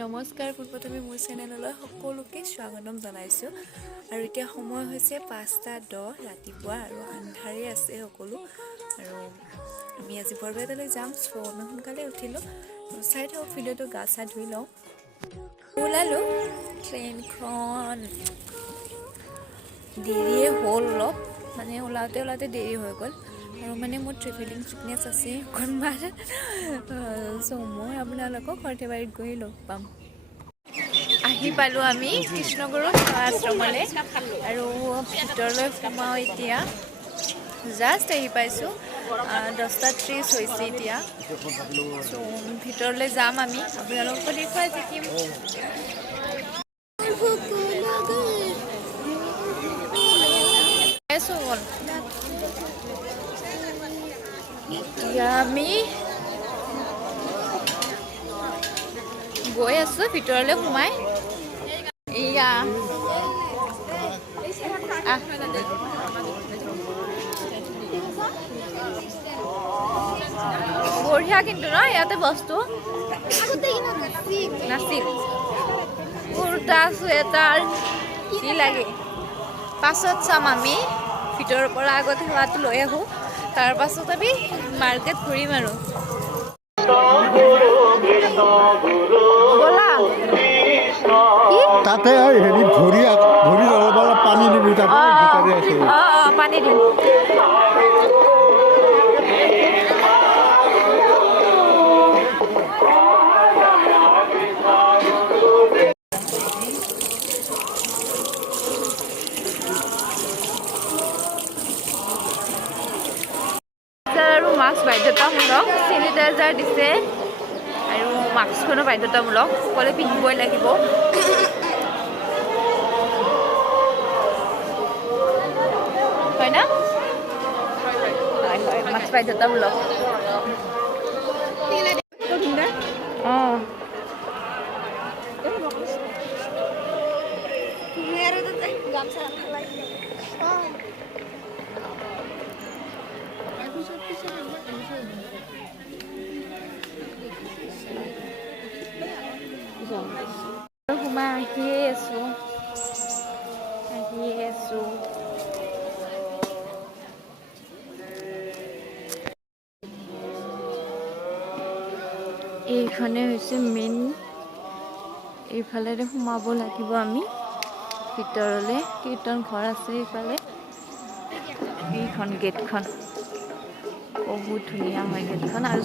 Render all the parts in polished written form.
নমস্কাৰ পোনপ্ৰথমে মোৰ চেনেললৈ সকলোকে স্বাগতম জনাইছোঁ আৰু এতিয়া সময় হৈছে 5:10 ৰাতিপুৱা আৰু আন্ধাৰে আছে সকলো আৰু আমি আজি বৰপেটালৈ যাম আমি সোনকালে উঠিলোঁ চাই থাকক ভিডিঅ'টো গা চা ধুই লওঁ ওলালোঁ ট্ৰেইনখন দেৰিয়ে হ'ল অলপ মানে ওলাওঁতে দেৰি হৈ গ'ল আৰু মানে মোৰ ট্ৰেভেলিং ফিটনেছ আছে অকণমান চ' মই আপোনালোকক সৰ্থেবাৰীত গৈ লগ পাম আহি পালোঁ আমি কৃষ্ণগুৰু সেৱা আশ্ৰমলৈ আৰু ভিতৰলৈ সোমাওঁ এতিয়া জাষ্ট আহি পাইছোঁ 10:30 হৈছে এতিয়া চ' ভিতৰলৈ যাম আমি আপোনালোকক দেখুৱাই থাকিম এতিয়া আমি গৈ আছোঁ ভিতৰলৈ সোমাই এয়া বঢ়িয়া কিন্তু ন ইয়াতে বস্তু নাছিল কুৰ্তা চুৱেটাৰ কি লাগে পাছত চাম আমি ভিতৰৰ পৰা আগত সেৱাটো লৈ আহোঁ তাৰ পাছত আমি মাৰ্কেট ঘূৰিম আৰু তাতে হেৰি ভৰি অলপ পানী দিবি তাতে পানী দিম আৰু মাস্ক বাধ্যতামূলক চেনিটাইজাৰ দিছে আৰু মাস্কখনো বাধ্যতামূলক সকলোৱে পিন্ধিবই লাগিব হয় না হয় মাস্ক বাধ্যতামূলক অঁ সোমাই আহিয়ে আছোঁ এইখনে হৈছে মেইন এইফালেৰে সোমাব লাগিব আমি ভিতৰলৈ কীৰ্তন ঘৰ আছে এইফালে এইখন গেটখন বহুত ধুনীয়া হয় গেটখন আৰু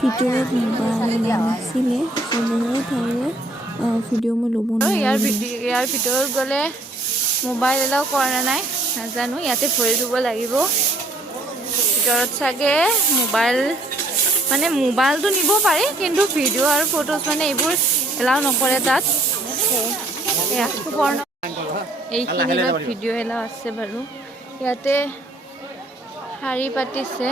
ভিতৰত মোবাইল নাছিলে বহুত আৰু ভিডিঅ' মই ল'ব নোৱাৰিলোঁ ইয়াৰ ভিতৰত গ'লে মোবাইল এলাও কৰা নাই নাজানো ইয়াতে ভৰি দিব লাগিব ভিতৰত চাগে মোবাইলটো নিব পাৰি কিন্তু ভিডিঅ' আৰু ফটোজ মানে এইবোৰ এলাও নকৰে তাত এইখিনিত ভিডিঅ' এলাও আছে বাৰু ইয়াতে শাৰী পাতিছে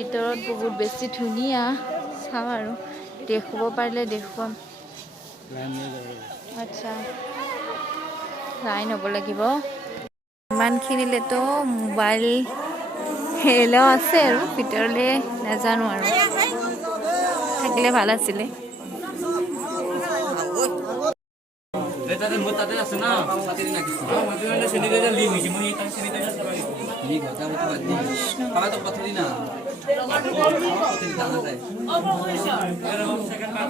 ভিতৰত বহুত বেছি ধুনীয়া চাওঁ আৰু দেখুৱাব পাৰিলে দেখুৱাম আচ্ছা লাইন হ'ব লাগিব ইমানখিনিলেতো মোবাইল হেৰিলেও আছে আৰু ভিতৰলৈ নাজানো আৰু থাকিলে ভাল আছিলে তাতে মোৰ তাতে আছে না পাতি দি নাকিছো মই মানে চেনিটাইজাৰ লিক হৈছে মই তাৰ চেনিটাইজাৰ চাবা লিক হতা মই বাদ দি কাবা তো কথা দি না কথা দি জানা যায় সেকেন্ড পার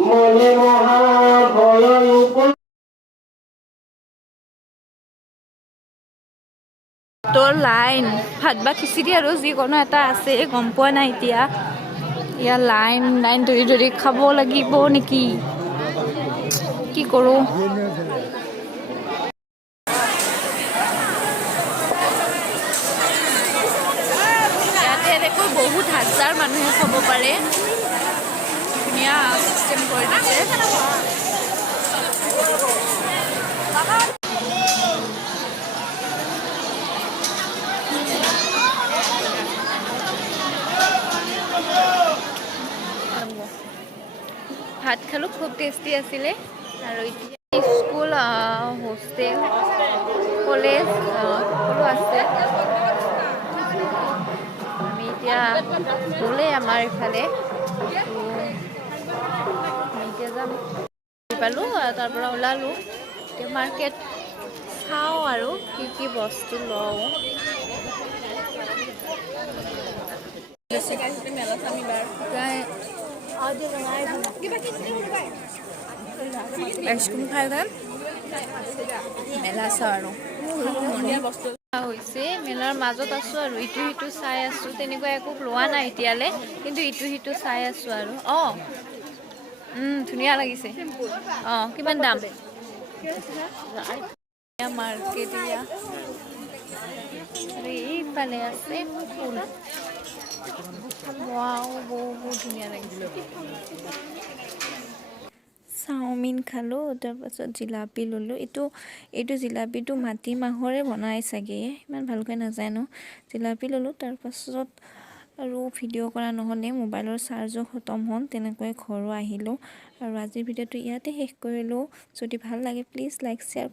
মনে মহা ভয় তোৰ লাইন ভাত বা খিচিৰি আৰু যিকোনো এটা আছে গম পোৱা নাই এতিয়া ইয়াৰ লাইন ধৰি ধৰি খাব লাগিব নেকি কি কৰোঁ ইয়াতে এনেকৈ বহুত হাজাৰ মানুহে খাব পাৰে ধুনীয়া চিষ্টেম কৰি দিছে ভাত খালোঁ খুব টেষ্টি আছিলে আৰু এতিয়া স্কুল হোষ্টেল কলেজ সকলো আছে আমি এতিয়া গ'লেই আমাৰ ইফালে আমি এতিয়া যাম পালোঁ তাৰ পৰা ওলালোঁ এতিয়া মাৰ্কেট চাওঁ আৰু কি বস্তু লওঁ আইচক্ৰীম খাই মেলা চাওঁ আৰু হৈছে মেলাৰ মাজত আছোঁ আৰু ইটো সিটো চাই আছোঁ তেনেকুৱা একো লোৱা নাই এতিয়ালৈ কিন্তু ইটো সিটো চাই আছোঁ আৰু ধুনীয়া লাগিছে কিমান দাম মাৰ্কেট এইফালে আছে ফুল বহুত ধুনীয়া লাগিছে চাওমিন খালোঁ তাৰপাছত জিলাপি ল'লোঁ এইটো জিলাপিটো মাটি মাহৰে বনাই চাগে ইমান ভালকৈ নাজানো জিলাপি ল'লোঁ তাৰপাছত আৰু ভিডিঅ' কৰা নহ'লে মোবাইলৰ চাৰ্জো খতম হ'ল তেনেকৈ ঘৰো আহিলোঁ আৰু আজিৰ ভিডিঅ'টো ইয়াতে শেষ কৰিলোঁ যদি ভাল লাগে প্লিজ লাইক শ্বেয়াৰ